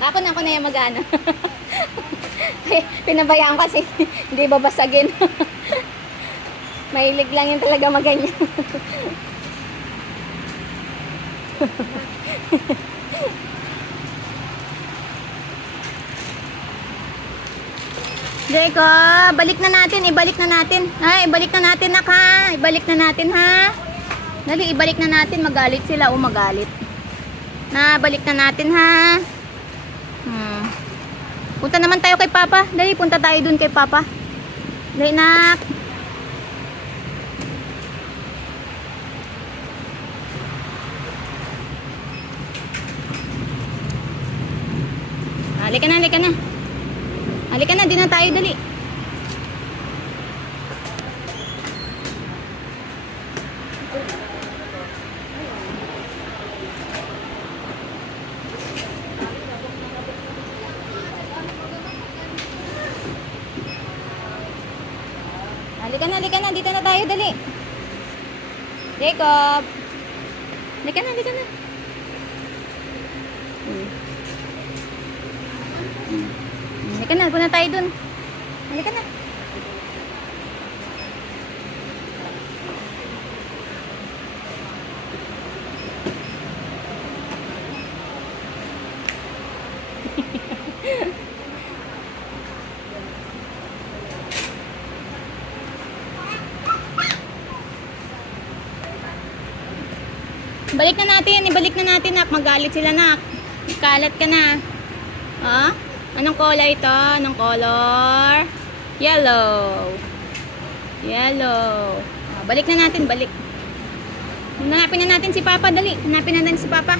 Ako na yung mag-ano. Pinabayaan kasi hindi babasagin. Mahilig lang yun talaga maganyan. Jacob, balik na natin, ibalik na natin. Ha, ibalik na natin, nak, ha? Ibalik na natin, ha? Dali, ibalik na natin. Magalit sila o magalit. Na, balik na natin, ha? Punta naman tayo kay Papa. Dali, punta tayo dun kay Papa. Dali, nak. Halika na, halika na. Halika na, di na tayo, dali. Halika na, dito na tayo, dali. Jacob. Halika na, halika na. Halika na, punta tayo dun. Halika na. Balik na natin, ibalik na natin, nak. Magalit sila, nak. Kalat ka na. Ha? Anong color ito? Anong color? Yellow. Yellow. Balik na natin, balik. Hanapin na natin si Papa, dali. Hanapin na natin si Papa.